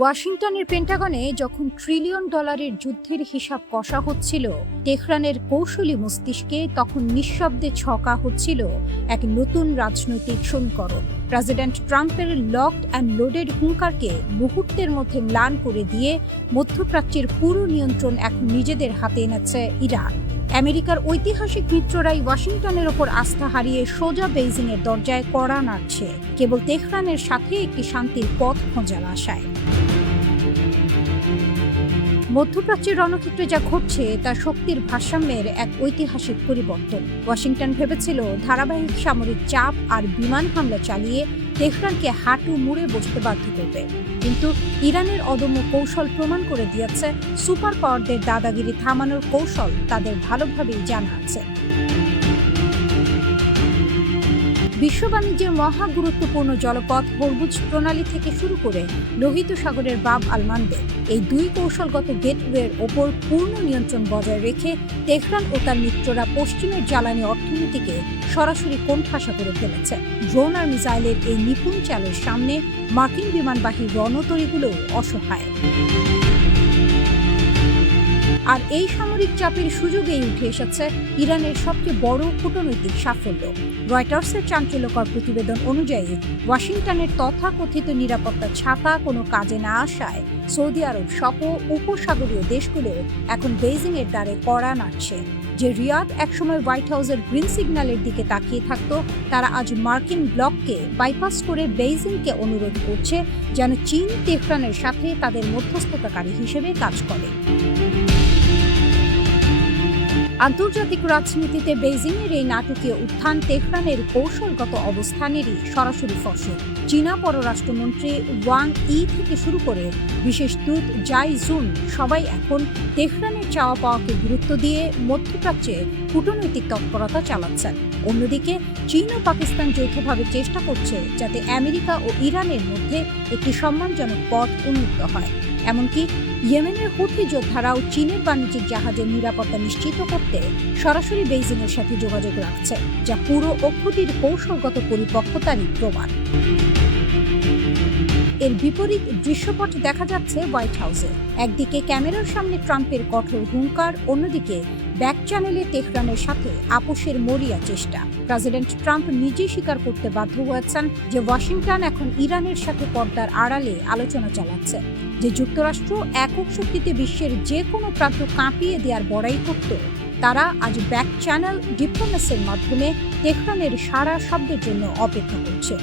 ওয়াশিংটনের পেন্টাগনে যখন ট্রিলিয়ন ডলারের যুদ্ধের হিসাব কষা হচ্ছিল, তেহরানের কৌশলী মস্তিষ্কে তখন নিঃশব্দে ছকা হচ্ছিল এক নতুন রাজনৈতিক সমীকরণ। প্রেসিডেন্ট ট্রাম্পের লকড অ্যান্ড লোডেড হুঙ্কারকে মুহূর্তের মধ্যে ম্লান করে দিয়ে মধ্যপ্রাচ্যের পুরো নিয়ন্ত্রণ এখন নিজেদের হাতে এনেছে ইরান। আমেরিকার ঐতিহাসিক মিত্ররাই ওয়াশিংটনের ওপর আস্থা হারিয়ে সোজা বেইজিংয়ের দরজায় কড়া নাড়ছে, কেবল তেহরানের সাথে একটি শান্তির পথ খোঁজার আশায়। মধ্যপ্রাচ্যের রণক্ষেত্রে যা ঘটছে তা শক্তির ভারসাম্যের এক ঐতিহাসিক পরিবর্তন। ওয়াশিংটন ভেবেছিল ধারাবাহিক সামরিক চাপ আর বিমান হামলা চালিয়ে তেহরানকে হাঁটু মুড়ে বসতে বাধ্য করবে, কিন্তু ইরানের অদম্য কৌশল প্রমাণ করে দিয়েছে সুপার পাওয়ারদের দাদাগিরি থামানোর কৌশল তাদের ভালোভাবেই জানা আছে। বিশ্ব বাণিজ্যের মহা গুরুত্বপূর্ণ জলপথ হরমুজ প্রণালী থেকে শুরু করে লোহিত সাগরের বাব আল মানদেব, এই দুই কৌশলগত গেটওয়ের ওপর পূর্ণ নিয়ন্ত্রণ বজায় রেখে তেহরান ও তার মিত্ররা পশ্চিমের জ্বালানি অর্থনীতিকে সরাসরি কোণঠাসা করে ফেলেছে। ড্রোন আর মিসাইলের এই নিপুণ চালের সামনে মার্কিন বিমানবাহী রণতরীগুলোও অসহায়। আর এই সামরিক চাপের সুযোগেই উঠে এসেছে ইরানের সবচেয়ে বড় কূটনৈতিক সাফল্য। রয়টার্সের চাঞ্চল্যকর প্রতিবেদন অনুযায়ী ওয়াশিংটনের তথাকথিত নিরাপত্তা ছাতা কোনো কাজে না আসায় সৌদি আরব সহ উপসাগরীয় দেশগুলো এখন বেইজিংয়ের দ্বারে কড়া নাড়ছে। যে রিয়াদ একসময় হোয়াইট হাউসের গ্রিন সিগন্যালের দিকে তাকিয়ে থাকত, তারা আজ মার্কিন ব্লককে বাইপাস করে বেইজিংকে অনুরোধ করছে যেন চীন তেহরানের সাথে তাদের মধ্যস্থতাকারী হিসেবে কাজ করে। আন্তর্জাতিক রাজনীতিতে বেইজিংয়ের এই নাটকীয় উত্থান তেহরানের কৌশলগত অবস্থানেরই সরাসরি ফসল। চীনা পররাষ্ট্রমন্ত্রী ওয়াং ই থেকে শুরু করে বিশেষ দূত জাই জুন সবাই এখন তেহরানের চাওয়া পাওয়াকে গুরুত্ব দিয়ে মধ্যপ্রাচ্যে কূটনৈতিক তৎপরতা চালাচ্ছেন। অন্যদিকে চীন ও পাকিস্তান যৌথভাবে চেষ্টা করছে যাতে আমেরিকা ও ইরানের মধ্যে একটি সম্মানজনক পথ উন্মুক্ত হয়। এমনকি ইয়েমেনের হুথি যোদ্ধারাও চীনের বাণিজ্যিক জাহাজের নিরাপত্তা নিশ্চিত করতে সরাসরি বেইজিংয়ের সাথে যোগাযোগ রাখছে, যা পুরো অক্ষতির কৌশলগত পরিপক্বতারই প্রমাণ। এর বিপরীত দৃশ্যপট দেখা যাচ্ছে হোয়াইট হাউসে। একদিকে ক্যামেরার সামনে ট্রাম্পের কঠোর হুঙ্কার, অন্যদিকে ব্যাক চ্যানেলে তেহরানের সাথে আপোষের মরিয়া চেষ্টা। প্রেসিডেন্ট ট্রাম্প নিজে স্বীকার করতে বাধ্য হয়েছেন যে ওয়াশিংটন এখন ইরানের সাথে পর্দার আড়ালে আলোচনা চালাচ্ছে, যে যুক্তরাষ্ট্র একক শক্তিতে বিশ্বের যে কোনো প্রান্ত কাঁপিয়ে দেওয়ার বড়াই করত, তারা আজ ব্যাক চ্যানেল ডিপ্লোমেসির মাধ্যমে তেহরানের সারা শব্দের জন্য অপেক্ষা করছে।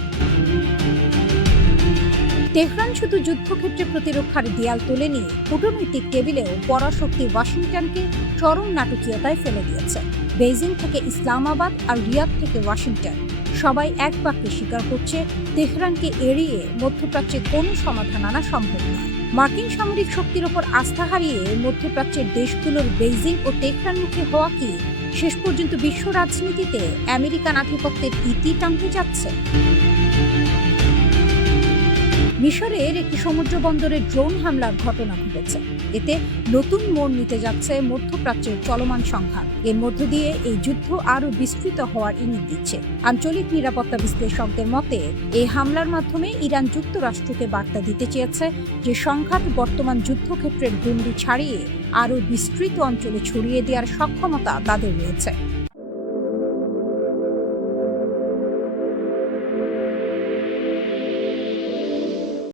তেহরান শুধু যুদ্ধক্ষেত্রে প্রতিরক্ষার দেয়াল তোলেনি, কূটনৈতিক টেবিলেও পরাশক্তি ওয়াশিংটনকে চরম নাটকীয়তায় ফেলে দিয়েছে। বেইজিং থেকে ইসলামাবাদ আর রিয়াদ থেকে ওয়াশিংটন সবাই এক বাক্যে স্বীকার করছে তেহরানকে এড়িয়ে মধ্যপ্রাচ্যে কোনো সমাধান আনা সম্ভব নয়। মার্কিন সামরিক শক্তির ওপর আস্থা হারিয়ে মধ্যপ্রাচ্যের দেশগুলোর বেইজিং ও তেহরানমুখী হওয়া কি শেষ পর্যন্ত বিশ্ব রাজনীতিতে আমেরিকান আধিপত্যের ইতি টানতে যাচ্ছে? মিশরের একটি সমুদ্র বন্দরে ড্রোন হামলার ঘটনা ঘটেছে। এতে নতুন মোড় নিতে যাচ্ছে মধ্যপ্রাচ্যের চলমান সংঘাত। এর মধ্য দিয়ে এই যুদ্ধ আরও বিস্তৃত হওয়ার ইঙ্গিত দিচ্ছে। আঞ্চলিক নিরাপত্তা বিশ্লেষকদের মতে এই হামলার মাধ্যমে ইরান যুক্তরাষ্ট্রকে বার্তা দিতে চেয়েছে যে সংঘাত বর্তমান যুদ্ধক্ষেত্রের গণ্ডি ছাড়িয়ে আরও বিস্তৃত অঞ্চলে ছড়িয়ে দেওয়ার সক্ষমতা তাদের রয়েছে।